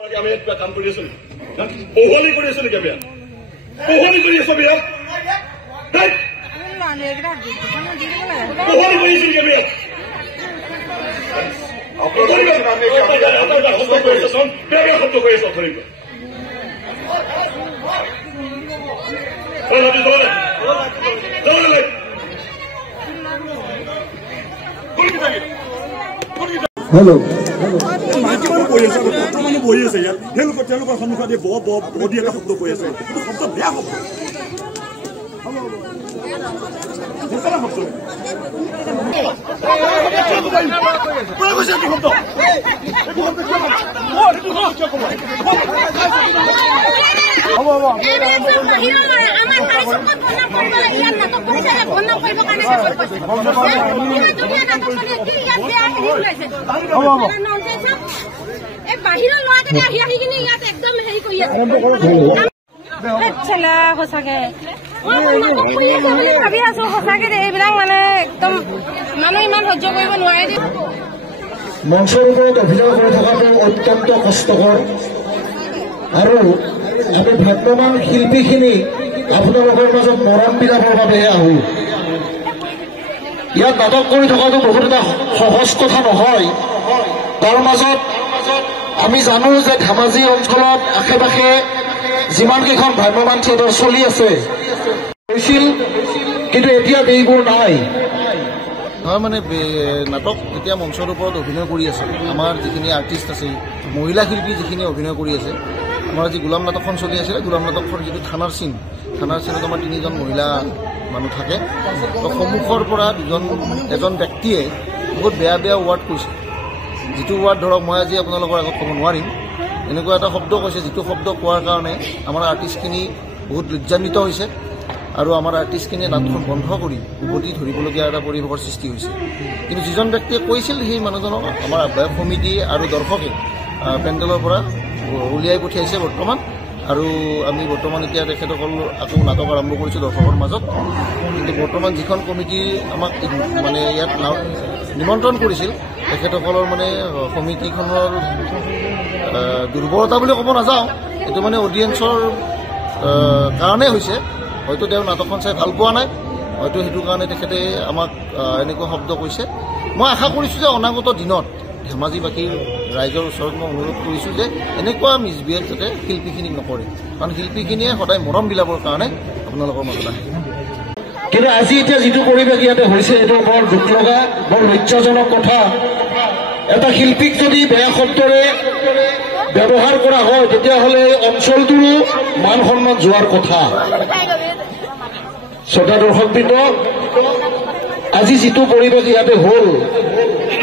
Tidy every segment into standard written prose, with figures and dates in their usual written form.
আমি একটা কাম কৰি আছো পোহলি কৰি আছো নেকি আমি পোহলি কৰি আছো বিৰাট পোহলি কৰি আছো নেকি আমি আপোনাৰ শব্দ কৰি আছো বেয়া শব্দ কৰি আছো অথৰিক हेलो माइकिमान কৈ আছে কত মানুহ বহি আছে ইয়াত তেওঁলোকৰ সন্মুখত এই বডি এটা শব্দ কৈ আছে শব্দ বেয়া শব্দ ভাবি আছো সঁচাকে এইবিলাক মানে একদম মানুহ ইমান সহ্য কৰিব নোৱাৰে মঞ্চৰ ওপৰত অভিনয় কৰি থকাটো অত্যন্ত কষ্টকৰ আৰু আমি ভ্ৰাম্যমান শিল্পীখিনি আপোনালোকৰ মাজত মৰম বিলাবৰ বাবেহে আহো ইয়াত নাটক কৰি থকাটো বহুত এটা সহজ কথা নহয় তাৰ মাজত আমি জানো যে ধেমাজি অঞ্চলত আশে পাশে যিমান কেইখন ভ্ৰাম্যমান থিয়েটাৰ চলি আছে হৈছিল কিন্তু এতিয়া এইবোৰ নাই মানে নাটক যেতিয়া মঞ্চৰ ওপৰত অভিনয় কৰি আছে আমাৰ যিখিনি আৰ্টিষ্ট আছে মহিলা শিল্পী যিখিনি অভিনয় কৰি আছে আমাৰ যি গোলাম নাটকখন চলি আছিলে গোলাম নাটকখন যিটো থানাৰ চিনত আমাৰ 3জন মহিলা মানুহ থাকে তো সন্মুখৰ পৰা এজন ব্যক্তিয়ে বহুত বেয়া ৱাৰ্ড কৈছে যিটো ৱাৰ্ড ধৰক মই আজি আপোনালোকৰ আগত ক'ব নোৱাৰিম এনেকুৱা এটা শব্দ কৈছে যিটো শব্দ কোৱাৰ কাৰণে আমাৰ আৰ্টিষ্টখিনি বহুত লজ্জান্বিত হৈছে আৰু আমাৰ আৰ্টিষ্টখিনিয়ে নাটকখন বন্ধ কৰি উভতি ধৰিবলগীয়া এটা পৰিৱেশৰ সৃষ্টি হৈছে কিন্তু যিজন ব্যক্তিয়ে কৈছিল সেই মানুহজনক আমাৰ আহ্বায়ক সমিতি আৰু দৰ্শকে পেণ্ডেলৰ পৰা উলিয়াই পঠিয়াইছে বৰ্তমান আৰু আমি বৰ্তমান এতিয়া তেখেতসকল আকৌ নাটক আৰম্ভ কৰিছোঁ দৰ্শকৰ মাজত কিন্তু বৰ্তমান যিখন কমিটি আমাক মানে ইয়াত নিমন্ত্ৰণ কৰিছিল তেখেতসকলৰ মানে সমিতিখনৰ দুৰ্বলতা বুলি ক'ব নাযাওঁ এইটো মানে অডিয়েঞ্চৰ কাৰণে হৈছে হয়তো তেওঁ নাটকখন চাই ভাল পোৱা নাই হয়তো সেইটো কাৰণে তেখেতে আমাক এনেকুৱা শব্দ কৈছে মই আশা কৰিছোঁ যে অনাগত দিনত ধেমাজিবাসীৰ ৰাইজৰ ওচৰত মই অনুৰোধ কৰিছোঁ যে এনেকুৱা মিছবিহেভ যাতে শিল্পীখিনিক নকৰে কাৰণ শিল্পীখিনিয়ে সদায় মৰম বিলাবৰ কাৰণে আপোনালোকৰ মাজত আহে কিন্তু আজি এতিয়া যিটো পৰিৱেশ ইয়াতে হৈছে এইটো বৰ দুখ লগা বৰ লজ্জাজনক কথা এটা শিল্পীক যদি বেয়া শব্দৰে ব্যৱহাৰ কৰা হয় তেতিয়াহ'লে অঞ্চলটোৰো মান সন্মান যোৱাৰ কথা শ্ৰোতা দৰ্শকবৃন্দ আজি যিটো পৰিৱেশ ইয়াতে হ'ল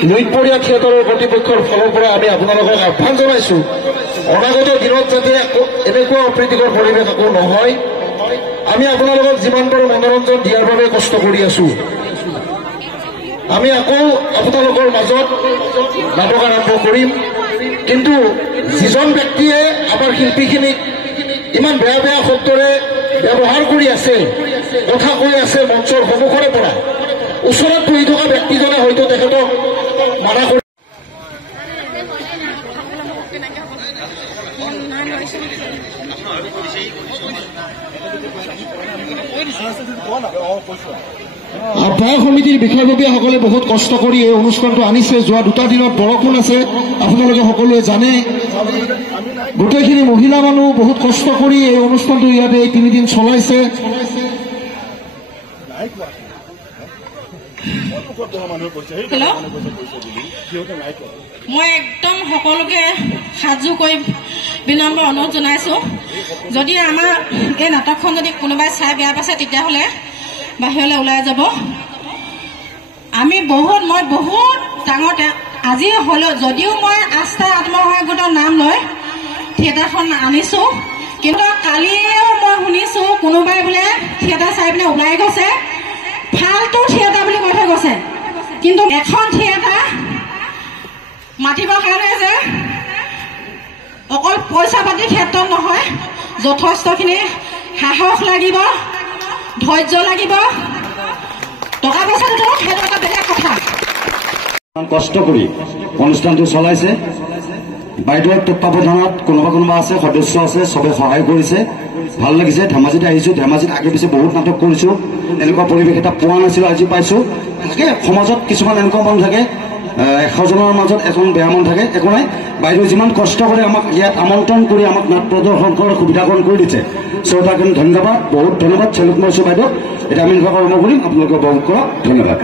নৈতপৰীয়া থিয়েটাৰৰ কৰ্তৃপক্ষৰ ফালৰ পৰা আমি আপোনালোকক আহ্বান জনাইছোঁ অনাগত দিনত যাতে এনেকুৱা অপ্ৰীতিকৰ পৰিৱেশ আকৌ নহয় আমি আপোনালোকক যিমান পাৰোঁ মনোৰঞ্জন দিয়াৰ বাবে কষ্ট কৰি আছোঁ আমি আকৌ আপোনালোকৰ মাজত নাটক আৰম্ভ কৰিম কিন্তু যিজন ব্যক্তিয়ে আমাৰ শিল্পীখিনিক ইমান বেয়া শব্দৰে ব্যৱহাৰ কৰি আছে কথা কৈ আছে মঞ্চৰ সন্মুখৰে পৰা ওচৰত বহি থকা ব্যক্তিজনে হয়তো তেখেতক মানা কৰি আহ্বায়ক সমিতিৰ বিষয়ববীয়াসকলে বহুত কষ্ট কৰি এই অনুষ্ঠানটো আনিছে যোৱা 2টা দিনত বৰষুণ আছে আপোনালোকে সকলোৱে জানে গোটেইখিনি মহিলা মানুহ বহুত কষ্ট কৰি এই অনুষ্ঠানটো ইয়াতে এই 3 দিন চলাইছে মই একদম সকলোকে সাজু কৰি বিনম্ৰ অনুৰোধ জনাইছোঁ যদি আমাৰ এই নাটকখন যদি কোনোবাই চাই বেয়া পাইছে তেতিয়াহ'লে বাহিৰলৈ ওলাই যাব মই বহুত ডাঙৰ আজি হ'লেও যদিও মই আস্থা আত্মসহায়ক গোটৰ নাম লৈ থিয়েটাৰখন আনিছোঁ কিন্তু কালিও মই শুনিছোঁ কোনোবাই বোলে থিয়েটাৰ চাই পিনে ওলাই গৈছে ফাল্টু থিয়েটাৰ বুলি কৈ থৈ গৈছে কিন্তু এখন থিয়েটাৰ মাতিবৰ কাৰণে যে অকল পইচা পাতিৰ ক্ষেত্ৰত নহয় যথেষ্টখিনি সাহস লাগিব ধৈৰ্য লাগিব টকা পইচাটো সেইটো এটা বেলেগ কথা কষ্ট কৰি অনুষ্ঠানটো চলাইছে বাইদেউৰ তত্বাৱধানত কোনোবা আছে সদস্য আছে সবে সহায় কৰিছে ভাল লাগিছে ধেমাজিত আহিছোঁ ধেমাজিত আগে পিছে বহুত নাটক কৰিছোঁ এনেকুৱা পৰিৱেশ এটা পোৱা নাছিলোঁ আজি পাইছোঁ থাকে সমাজত কিছুমান এনেকুৱা মানুহ থাকে 100 জনৰ মাজত এজন বেয়া মানুহ থাকে একো নাই বাইদেউ যিমান কষ্ট কৰি আমাক ইয়াত আমন্ত্ৰণ কৰি আমাক নাট প্ৰদৰ্শন কৰাৰ সুবিধাকৰণ কৰি দিছে শ্ৰোতাক ধন্যবাদ বহুত ধন্যবাদ চেলুট মাৰিছোঁ বাইদেউ এতিয়া আমি কৰ্ম কৰিম আপোনালোকে বহুত কৰা ধন্যবাদ